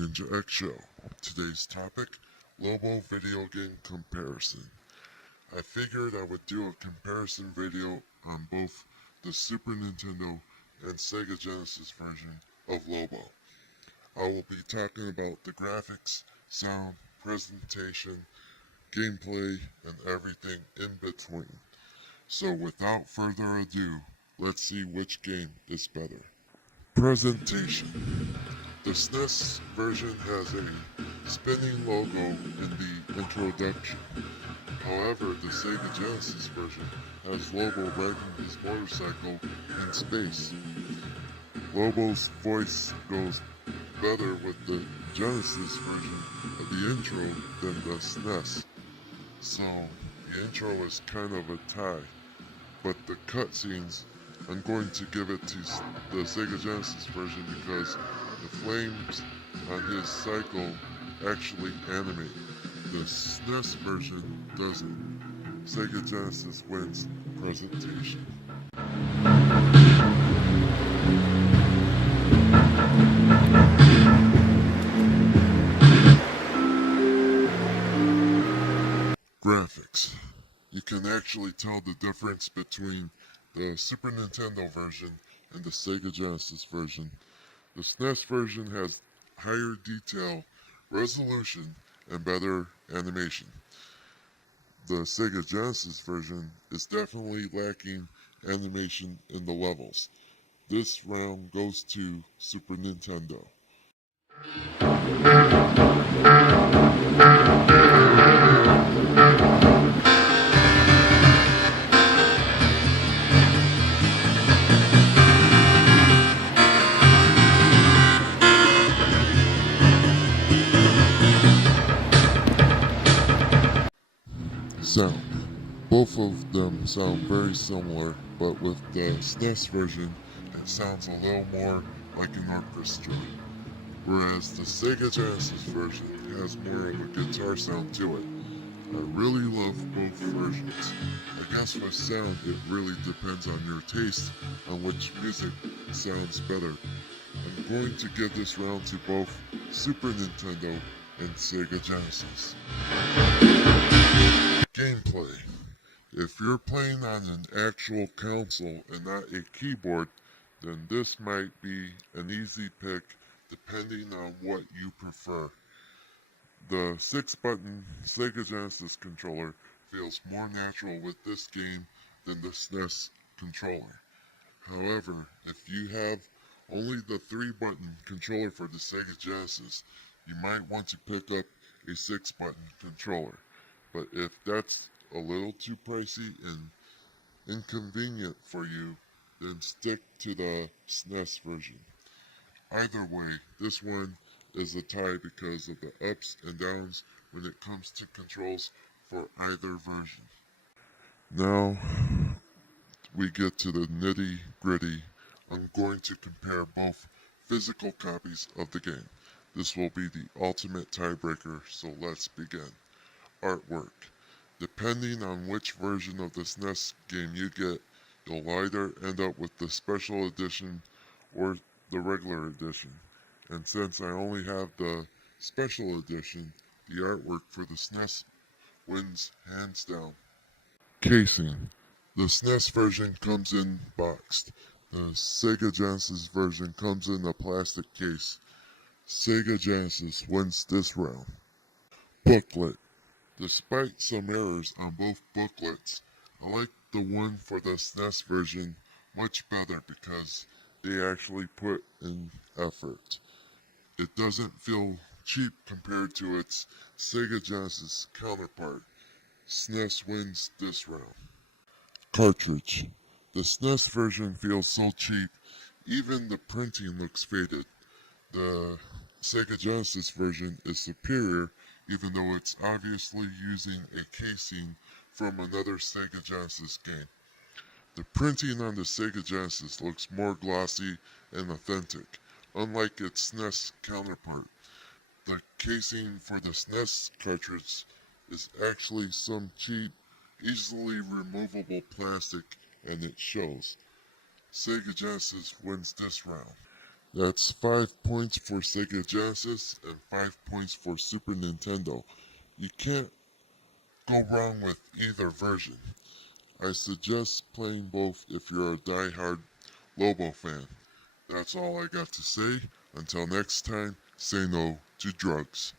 Ninja X Show. Today's topic, Lobo video game comparison. I figured I would do a comparison video on both the Super Nintendo and Sega Genesis version of Lobo. I will be talking about the graphics, sound, presentation, gameplay, and everything in between. So without further ado, let's see which game is better. Presentation. The SNES version has a spinning logo in the introduction. However, the Sega Genesis version has Lobo riding his motorcycle in space. Lobo's voice goes better with the Genesis version of the intro than the SNES. So, the intro is kind of a tie. But the cutscenes, I'm going to give it to the Sega Genesis version because the flames on his cycle actually animate. The SNES version doesn't. Sega Genesis wins presentation. Graphics. You can actually tell the difference between the Super Nintendo version and the Sega Genesis version. The SNES version has higher detail, resolution, and better animation. The Sega Genesis version is definitely lacking animation in the levels. This round goes to Super Nintendo. Sound. Both of them sound very similar, but with the SNES version, it sounds a little more like an orchestra. Whereas the Sega Genesis version has more of a guitar sound to it. I really love both versions. I guess with sound, it really depends on your taste on which music sounds better. I'm going to give this round to both Super Nintendo and Sega Genesis. Gameplay. If you're playing on an actual console and not a keyboard, then this might be an easy pick depending on what you prefer. The 6-button Sega Genesis controller feels more natural with this game than the SNES controller. However, if you have only the 3-button controller for the Sega Genesis, you might want to pick up a 6-button controller. But if that's a little too pricey and inconvenient for you, then stick to the SNES version. Either way, this one is a tie because of the ups and downs when it comes to controls for either version. Now, we get to the nitty-gritty. I'm going to compare both physical copies of the game. This will be the ultimate tiebreaker, so let's begin. Artwork. Depending on which version of the SNES game you get, you'll either end up with the special edition or the regular edition. And since I only have the special edition, the artwork for the SNES wins hands down. Casing. The SNES version comes in boxed. The Sega Genesis version comes in a plastic case. Sega Genesis wins this round. Booklet. Despite some errors on both booklets, I like the one for the SNES version much better because they actually put in effort. It doesn't feel cheap compared to its Sega Genesis counterpart. SNES wins this round. Cartridge. The SNES version feels so cheap, even the printing looks faded. The Sega Genesis version is superior even though it's obviously using a casing from another Sega Genesis game. The printing on the Sega Genesis looks more glossy and authentic, unlike its SNES counterpart. The casing for the SNES cartridge is actually some cheap, easily removable plastic, and it shows. Sega Genesis wins this round. That's 5 points for Sega Genesis and 5 points for Super Nintendo. You can't go wrong with either version. I suggest playing both if you're a die-hard Lobo fan. That's all I got to say. Until next time, say no to drugs.